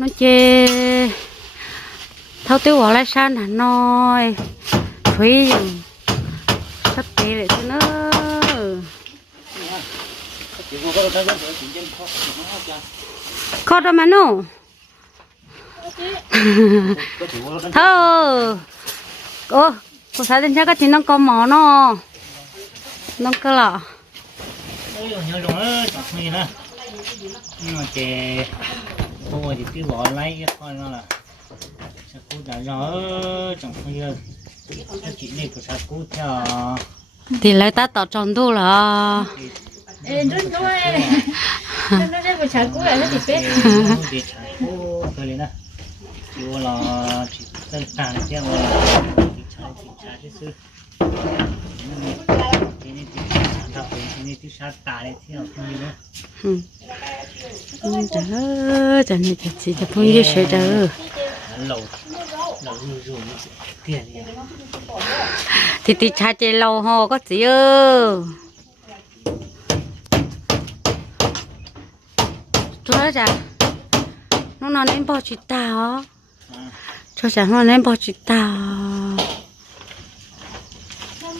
nó chê. Thâu tiêu bỏ lại san hả? Nói thủy sắp tế lại cho nó khó đó mà nó thâu ô, cô sao đến chắc cái nó có mỏ nó nó cơ lọ. Ôi, nhớ rồi chọc mì nè nhưng mà chè cô thì cứ bỏ lấy cái con nó là sa cú đã rõ chọc gì rồi cái chuyện này của sa cú theo thì lấy ta tỏ tròn thu là ê rất đuôi nó đây vừa chả cú lại nó thì bé để sa cú thôi lên nè chịu là chỉ tân tàn theo là chỉ cha chỉ cha chứ sư cái này thì sao cái này thì sao tà đấy theo không gì nữa ừ Ừ, trời trời này thật sự là phong như sợi trời lẩu lẩu rùi rùi tiền gì thì thì cha chơi lâu ho có gì ơ chúa chả nó nói nên bỏ chị tao cho chả nó nên bỏ chị tao không có mà đều nhá tao thì thế chạy nhớ được rồi ờ ờ nhỉ ừ rồi không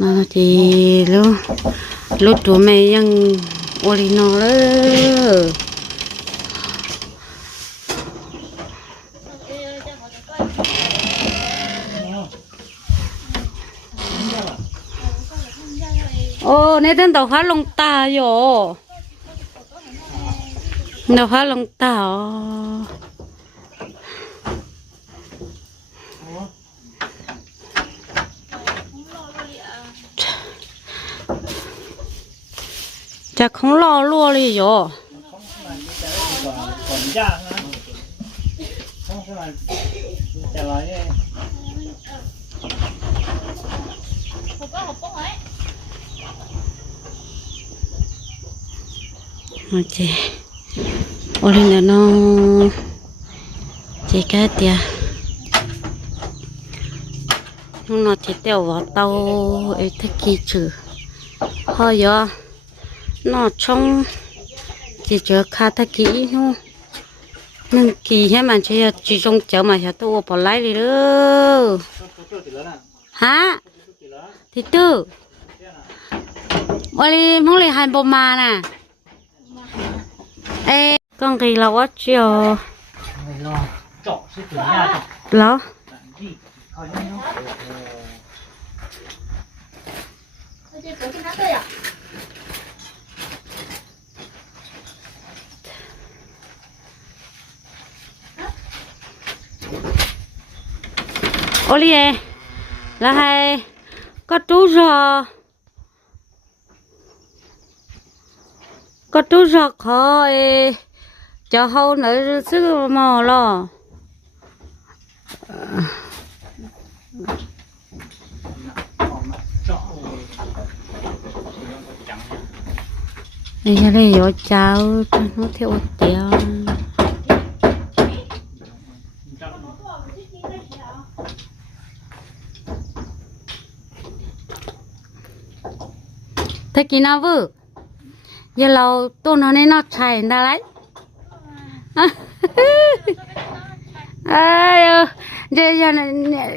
gì đâu gì cả rồi nó sẽ đỡ cho vào tàu này ở đó đi đi đi đó nó chỉ lúc lúc tụi mày đang ô đi nó đó ô nãy tên tàu hóa lông ta rồi tàu hóa lông ta chả không lo luôn đi rồi còn ra chả không lo là trả yo ok ô lên là nó chỉ cái tia nó chỉ tiêu vào tàu ấy thế kỳ chữ hơi giờ nó trong chỉ chờ khá thế kỹ thôi nhưng kỳ hết mà chỉ chỉ trong chợ mà sẽ tôi bỏ lại đi nữa hả? Thì tư. Ôi đi, muốn đi hai bộ mà nè. Ê, con kỳ là quá chiều lo Gõ Để không bỏ lỡ? những video hấp dẫn ô đi là hai có chú rò. Có chú rò khó ê, cho hâu nữa sức mò lo đây là đây cháu nó theo tiêu thế kỹ nào vợ giờ lâu tôi nó nên nó chạy ra đấy ai giờ giờ này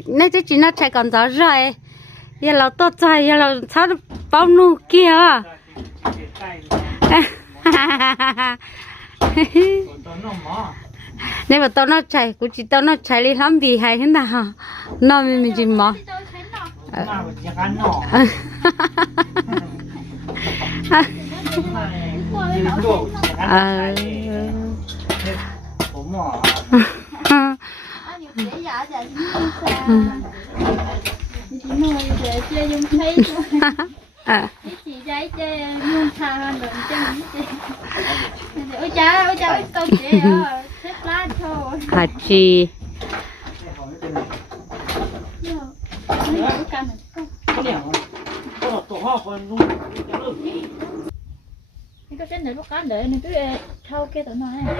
này cái chỉ nó chạy còn rõ rồi giờ lâu tôi chạy giờ lâu sao được bao nu kia à nếu mà tao nó chạy cũng chỉ tao nó chạy đi lắm vì hay thế nào nó mình mình chỉ mò ờ à. Chị dạy chơi nhung thà hơn rồi chơi ôi cha ôi cha ôi câu chị à. Xếp lá thôi à chị. cái cam này không cái này có tổ hoa còn luôn cái lớp cái cái trên này lúc cá để nên cứ thâu kia tụi nó này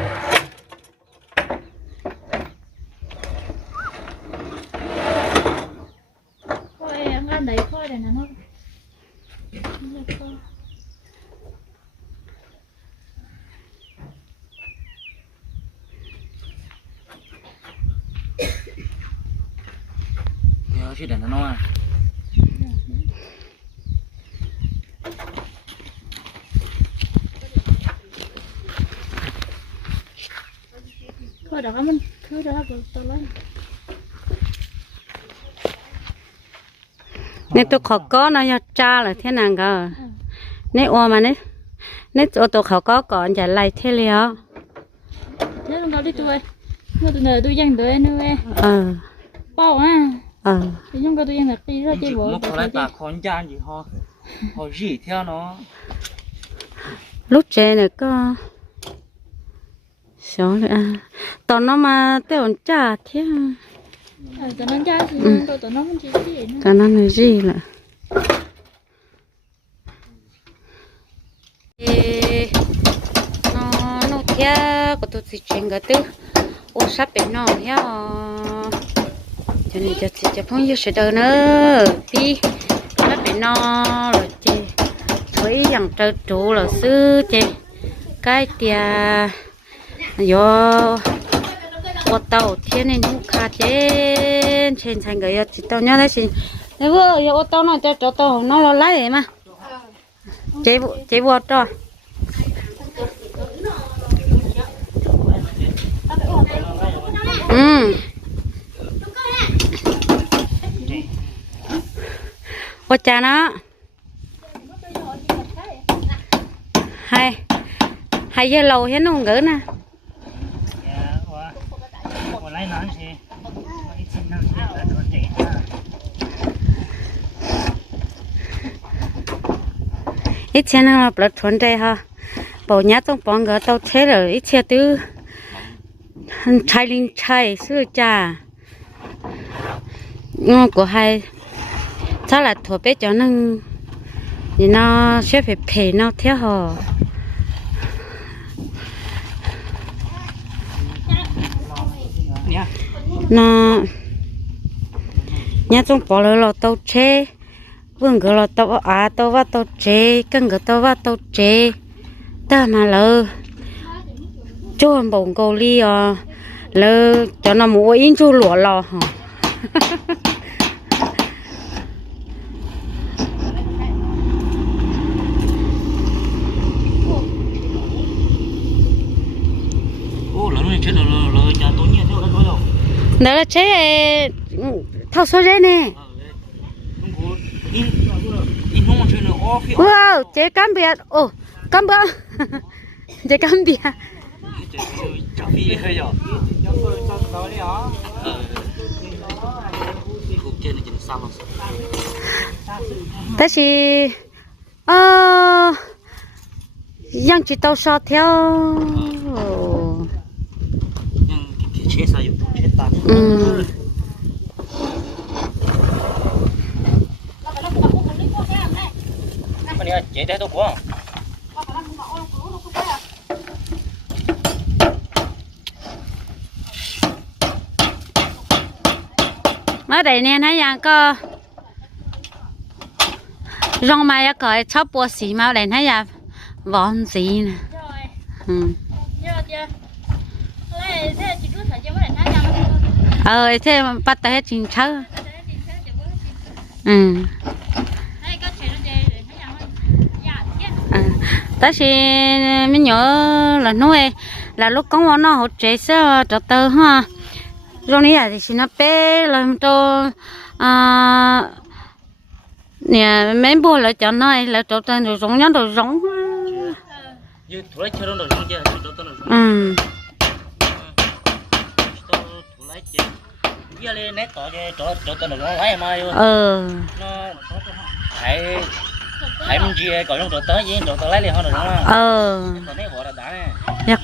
rồi tao lấy. Nên tôi khó có nó cho cha là thế nào cơ. Nên ôm mà nên nên tôi tôi khó có còn trả lại thế liệu thế không đâu đi tôi. Nó tụi này tôi dành em nữa ờ bao à? Ờ thì chúng tôi tôi dành là đi ra chơi bộ một cái ta con cha gì ho họ gì theo nó. Lúc trẻ này có số nữa. À tao nó mà tao trả thế ờ tụi nó chơi thì tôi tụi nó không chỉ gì nữa. Tao nó nói gì là Ê, nó nó kia của tôi chỉ chuyện cái thứ ô sắp bên nó nhá cho nên cho chị cho phong yêu sẽ đâu nữa. Đi. Sắp bên nó rồi chị. Thấy rằng trời trụ là sư chị. Cái tia yo. Ô tàu thiên nên hút khá trên trên thành cái chỉ tàu nhá đấy xin nếu vừa yo ô tàu nó cho cho tàu nó lo lái mà chế vụ chế vụ cho ừ ô cha nó hay hay giờ lâu hết nó không gỡ nè lấy lớn thì có ít sinh năm thì là đồ trẻ ít xe năng lập thuần đây ha. Bỏ nhá tông bóng gỡ tàu thế rồi, ít xe tứ. Chai linh chai sư trà ngon của hai sao là thua bé cho năng thì nó sẽ phải phê nó thế hò nó nhà trong bỏ lỡ là tàu chê. Vương gỡ là tàu à tàu vào tàu chê. Cân gỡ tàu vào tàu chê. Ta mà lỡ. Chú hầm bồng cầu ly à lỡ cho nó mua in chú lụa lò hả ô lỡ nó chết rồi lỡ lỡ cha tôi nhiên theo đó thôi đâu đó là chế ừ, thao số chế nè. Wow, chế cam biệt ô cam bơ. Chế cam biệt ta chỉ ờ yang chỉ tao so theo. Chế sao dùng ừ. Chết đấy đâu có ở đây nè thấy yang có rong mai có chắp bùa xì ở đây thấy ya vòn gì nè. Ừ nhớ chưa lấy thế chỉ cứ phải cho mấy thằng nhau ờ thế bắt tay hết chính xác ừ. À ta chỉ mình nhớ là nói là lúc con nó hỗ trợ sao cho tớ ha. Rồi này thì xin nó bé làm cho à nè mấy bố lại cho nó là cho tớ rồi giống nhau rồi giống như giờ lên nét tỏ cho chỗ chỗ tôi nó lấy em ơi. Ừ hãy hãy mình chia cậu trong chỗ tới với chỗ tôi lấy liền hơn được không ờ. Còn nét bỏ là đã. Nè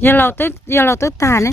giờ lâu tới giờ lâu tới tàn đấy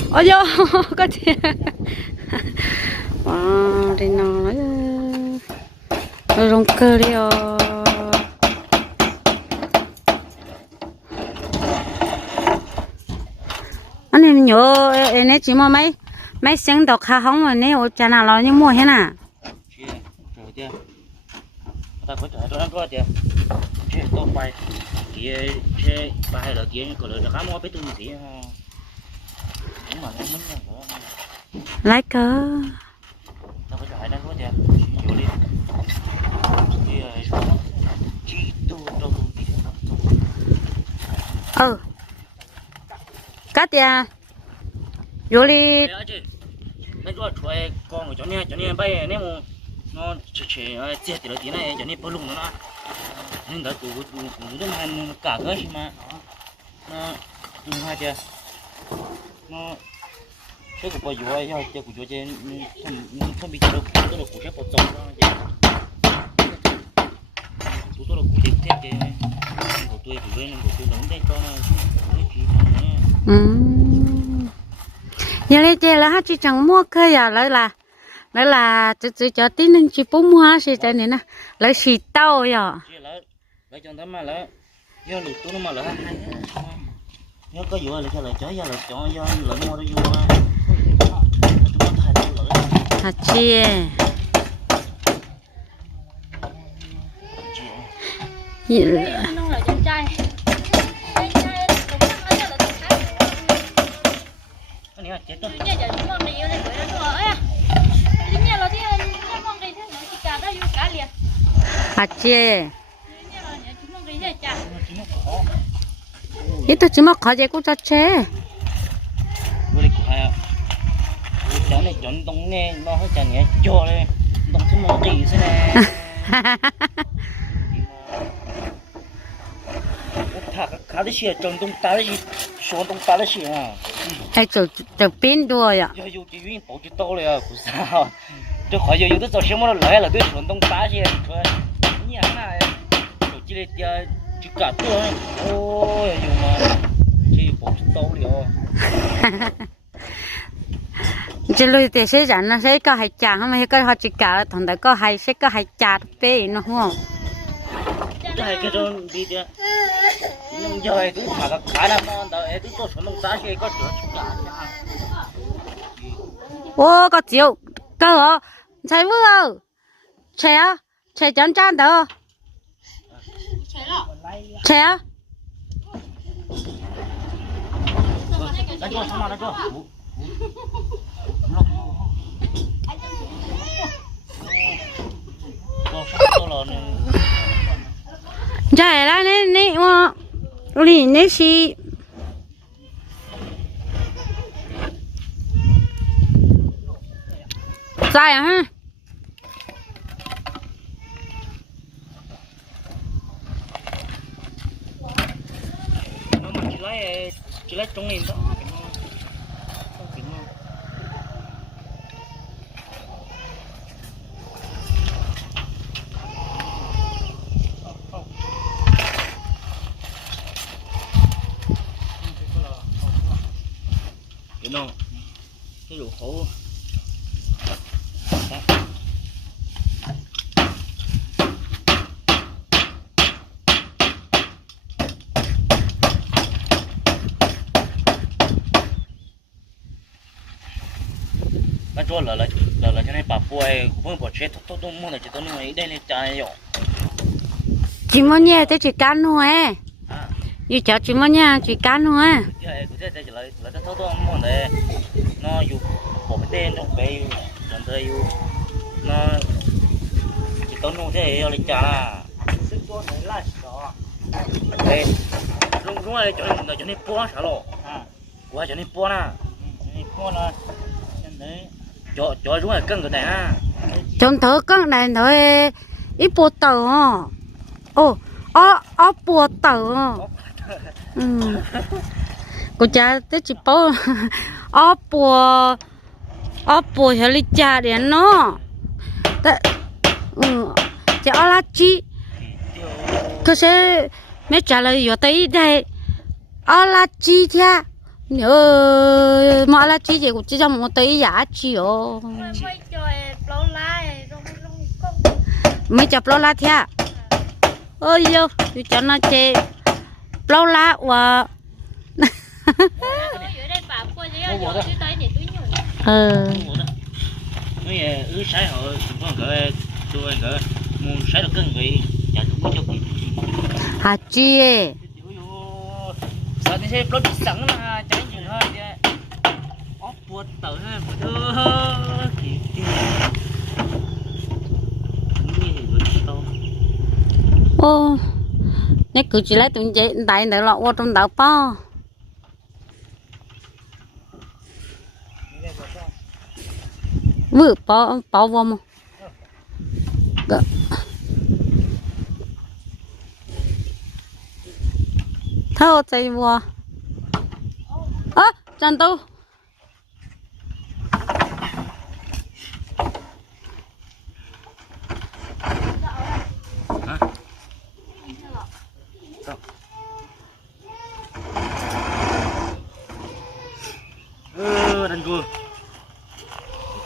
ôi yo có chị wow đi nó nó cơ đi ờ anh em nhớ em ấy chỉ mà mấy mấy sinh độc khá không rồi nếu cha nào lo như mua thế nào Chị, trời chưa? Ta có trời đó có chưa? Chị, tôi phải kia xe ba hay là kia có lời cá mua biết tôi gì ha lái cơ nó ờ. Cắt là cớ đó vô đi. À. mấy chuối con của cháu nè, cháu nè bay nè mà nó chỉ chỉ chết thì là tí này cháu nè bơi lùng nó nên đã tụ tụ tụ hàng cả cái mà nó tụ hai chưa nó cái của bao nhiêu ấy cái của chú trên không không bị chết đâu tôi là của chắc bỏ trống đó chứ tôi là chết thế chứ của tôi của tôi của tôi lớn đây cho nó ừ. Nhà chơi là hát chỉ chẳng mua cơ à lấy là lấy là chỉ chỉ cho tí nên chỉ bốn mua gì thế này nè. Lấy xì tao à. lấy lỡ lỡ cho mà lấy do lụt tôi nó mà lấy hai nhớ có vụ là cho lỡ chó do lỡ chó do lỡ mua nó vô chúng nó thay đổi lỡ hả chị chị Nó là con trai. Con trai, cũng nói là con trai. cái ít tôi chỉ mà khó dễ cũng cho à chó này chó đông nè nó hơi chả nhẹ cho đây đông thứ mong gì thế này thả khá đấy xìa chọn đông tá đấy gì số đông tá đấy xìa à hay chỗ chỗ pin đùa à giờ dù chỉ viên bộ chỉ to rồi à của sao tôi khỏi giờ dù tôi cho xem nó lấy là tôi chuẩn đông tá xìa thôi như thế này tôi chỉ để giờ chỉ cả tôi ôi dù mà chỉ chỉ to rồi. Chỉ lui thì sẽ dẫn nó sẽ có hai chả không mà có họ chỉ cả thằng đó có hai sẽ có hai chả bé nó không? Cái cái đó đi đi nhưng giờ tôi thả cái cá nào mà đó tôi cho chuẩn đông tá xìa có chỗ chỉ cả ô có chiều có hả? Chạy vừa chạy à chạy chân chân đó Chạy lọ. chạy à đánh cho xong mà đánh cho chạy ra nè nè mà lì nè xí dài à ha chỉ lấy chỉ lấy trong nghìn chỗ là là là là cho nên bà bùi cũng bỏ chết tốt tốt mua là chỉ tôi nuôi đây là trái rồi chỉ muốn nhẹ tới chỉ thôi à. Như cháu chỉ muốn nhẹ chỉ cái cái cái cái mua này nó dù bỏ bên đen trong bể dù trong đây dù nó chỉ tôi nuôi thế là chả là. Sức tôi này là đó đây lúc lúc này cho nên cho nên bua sao lộ. À. Bua cho nên bua nè. Cho nên bua nè nên chỗ chỗ cho là cân cái này ha. Chúng thớ cân này thôi ít bộ tờ ô ó ó bộ tờ ừ. Cô cha tới chỉ bố ó bộ ó bộ cho lý cha đến nó? Tại ừ chỉ ó lá chi. Cơ sẽ, mẹ trả lời vô tới đây ó lá chi thia nhớ mà lá chi thì cũng chỉ trong một tới giá chi ồ mới chơi lâu lo la thia ôi yo tôi cho nó chơi lo la và gì ờ. Gì à chi? Sao thì sẽ lót sẵn là hơn chứ ốp buồn tử ha buồn thơ ô, nhắc cứ chỉ lấy tụi chị tại để là qua trong đảo po. Vừa po po vô mà. Gỡ. thơ chạy vô. Ơ chân tôi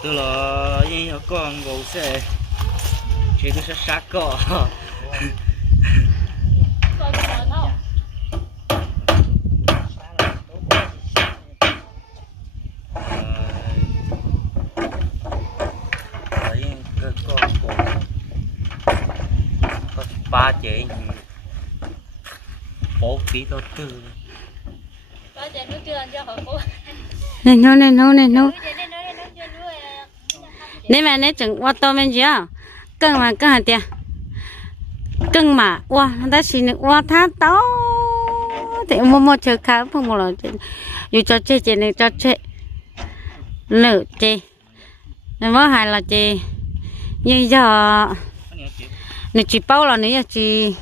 tôi là con gấu xe chỉ tôi sẽ sát cỏ. Ba chế bố ký tôi tư. Có chuyện nó chưa cho họ cô. Này nó này nó này nó nói chuyện nói nói chuyện rồi nếu mà nếu chừng qua to bên dưới cân mà cân hạt tiền cân mà qua nó đã xin được qua tháng đó thì mua mua chơi khá không một lần dù cho chơi chơi này cho chơi lỡ chơi nếu mà hay là chơi như giờ nếu chỉ bao là nếu chỉ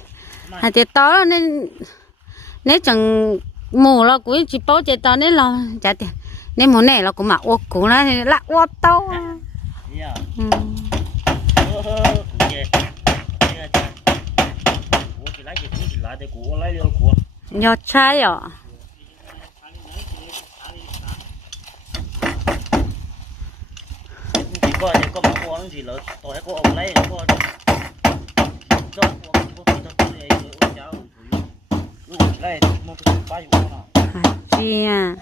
hạt tiền to nên nếu chẳng mù là cũng chỉ bao chơi to nên là chả tiền nếu muốn này là cũng mà ô cũng là là ô to ừ. thì gì nhỏ trai à có chỉ có của nó chỉ là tôi có ông lấy có cho của của tôi tôi để của cháu lúc lấy một cái ba mươi nào. Chị à?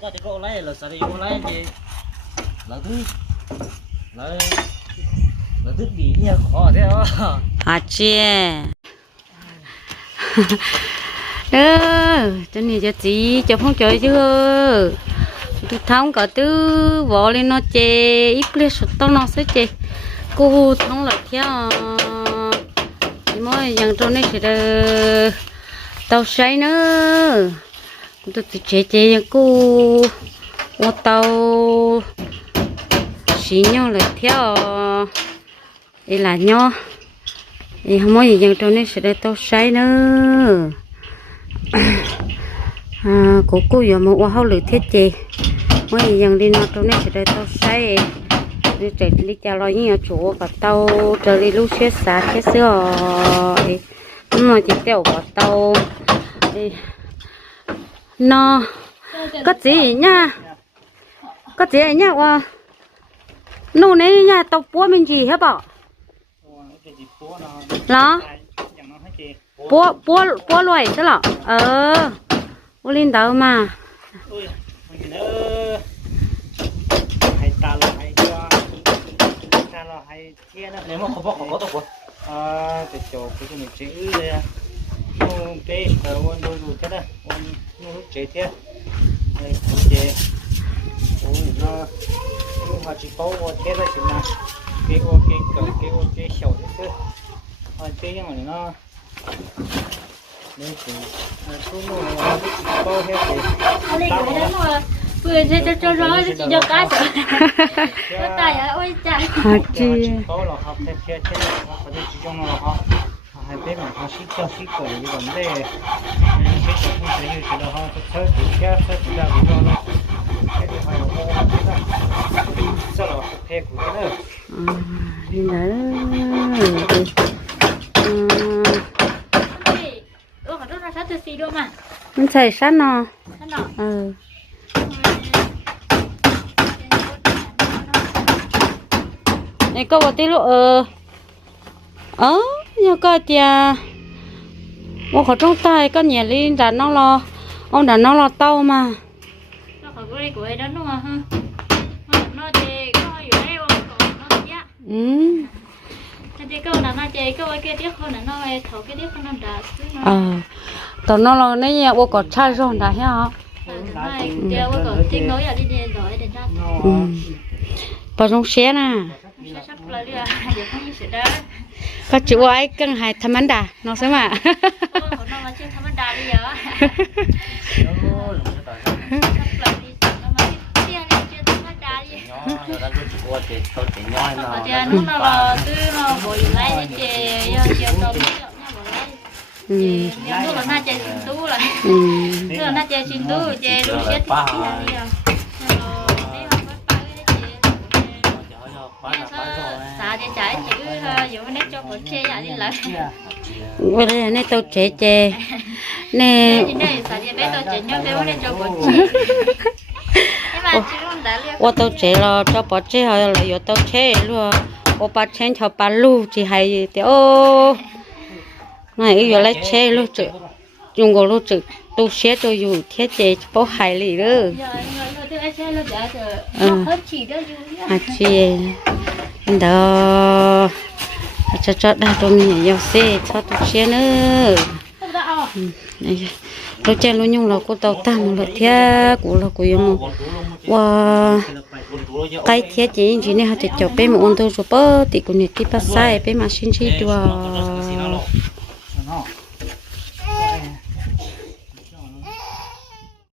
Có thì có lấy là sao đi có lấy gì? Là thứ là là thứ bị nhiều khó thế đó à chị? Đó cho nên cho chị cho phong chơi chứ. Tôi thông cả tư vỏ lên nó chê ít lên sụt tao nó sẽ chê cô thông là theo thì mỗi dần trong này sẽ được tàu say nữa. Tôi tôi chê chê cô. Ô tàu xí nhau là theo. Đây là nho. Thì không có gì dân trong này sẽ để tôi say nữa. À, của cô giờ một hoa hậu lửa thiết chị mới gì dân đi nó trong này sẽ để tôi say. Đi chạy đi chào lo những chỗ và tàu trở đi lúc xe xa xe xưa. Nhưng mà chỉ tiểu và tàu đi nó có gì nha? Có gì nha qua? Nụ này nha tàu búa mình gì hả bảo đó búa búa búa loại chứ lọ. Ờ. Búa lên đầu mà. Thế nếu mà không có không có đâu quá à cái chỗ cái mình chữ đây à. Nó cái ở bên đôi đôi thế đó bên nó lúc chế thế đây cũng chế ôi nó nhưng mà chỉ có một thế đó chỉ là cái ô cái cỡ cái ô cái sầu thế thôi à cái nhưng mà nó đây thì số nó là bao hết thì Ở đây cái đó mà vừa thế cho cho rồi thì cho cá sợ ôi tài à ôi trời hả chị có là học theo theo theo học ở đây chỉ trong là học hai bên là học sĩ cho sĩ cổ cái vấn đề cái cái không thể như thế là họ sẽ thì cái sẽ chỉ là cái đó nó cái thì phải học cái đó sau đó học theo của cái đó Ừ. ôi còn rất là sát từ xì đâu mà mình xài sát nó nó nọ ừ này có một tí lúc ờ ờ nhưng có tia một khẩu trong tay có nhà linh đã nó lo ông đã nó lo tao mà nó khỏi cái của đó đúng không ha nó chơi có ở đây không nó giá ừ nó chơi câu nào nó chơi câu cái tiếc hơn là nó thầu cái tiếc hơn nó đã xứ nó ờ tao nó lo nấy nhà ô có chai rồi đã hả Này, đeo cái còn tiếng nói ở đi đi rồi để ra ừ bao trong xe nè sắp sắp lại đi à để không như sự đó có chịu ai cần hai thăm anh đã nó sẽ mà ôi còn nó mà chưa thăm đà đi giờ sắp lại đi nó mà tiền đi chưa thăm đà đi Ở đây nó nó là cứ nó bồi lại đi chơi giờ giờ tao biết rồi nha bồi lại ừ nhưng lúc là na chơi xin tú là ừ lúc là na chơi xin tú chơi đúng chết thì đi ra đi à xả đi trái chữ dùng nét cho bột chê vậy đi lại bây giờ này tao chế chế nè Chị này xả đi bé tôi chỉ nhớ cái nét cho bột chê nhưng mà chứ không đã liếc ô tao chế lo cho bỏ chế hồi là yo tao chế luôn ô ba chén cho ba lu chỉ hay thì ô này yo lấy chế luôn chứ dùng cái luôn chứ tu chế cho dùng thiết chế bảo hay lì đó giờ người tôi ai chơi lo đã rồi nó hết chỉ đó vui à chị đó cho cho đây tôi nhìn nhau xe cho tu chế nữa không đã này tôi chơi luôn nhung là cô tàu tam là thế của là của dùng wow cái thế chỉ chỉ này họ chỉ cho bé một ôn tôi rồi bớt thì cũng nhận tiếp bắt sai bé mà xin chỉ đùa nó